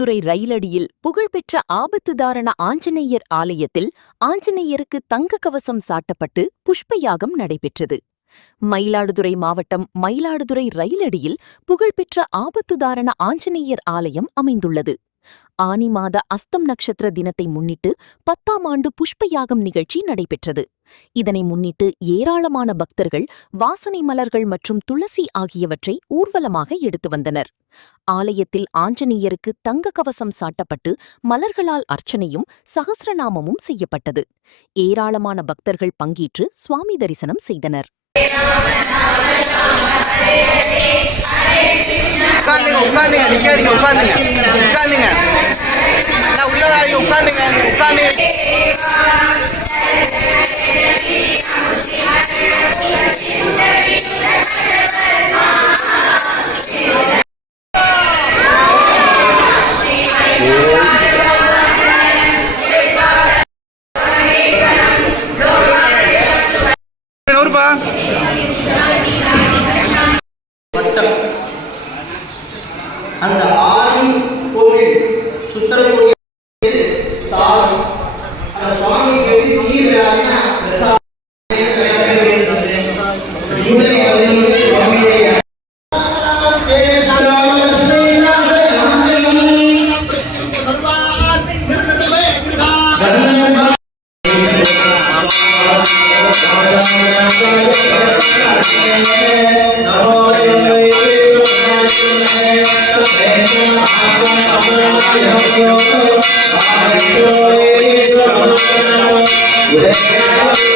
மயிலாடுதுறை ரயிலடியில் புகழ்பெற்ற ஆபத்துதாரண ஆஞ்சநேயர் ஆலயத்தில் ஆஞ்சநேயருக்கு தங்க கவசம் சாட்டப்பட்டு புஷ்பயாகம் நடைபெற்றது. மயிலாடுதுறை மாவட்டம் மயிலாடுதுறை ரயிலடியில் புகழ்பெற்ற ஆபத்துதாரண ஆஞ்சநேயர் ஆலயம் அமைந்துள்ளது. ஆனி மாத அஸ்தம் நட்சத்திர தினத்தை முன்னிட்டு 10ஆம் ஆண்டு புஷ்பயாகம் நிகழ்ச்சி நடைபெற்றது. இதனை முன்னிட்டு ஏராளமான பக்தர்கள் வாசனை மலர்கள் மற்றும் துளசி ஆகியவற்றை ஊர்வலமாக எடுத்து வந்தனர். ஆலயத்தில் ஆஞ்சநேயருக்கு தங்க கவசம் சாட்டப்பட்டு மலர்களால் அர்ச்சனையும் சகஸ்ரநாமமும் செய்யப்பட்டது. ஏராளமான பக்தர்கள் பங்கேற்று சுவாமி தரிசனம் செய்தனர். அந்த ஆறும் கோவில் சுத்தரக்கூடிய சாரும் அந்த சுவாமி கட்டி நீர் விழாவினா Thank you.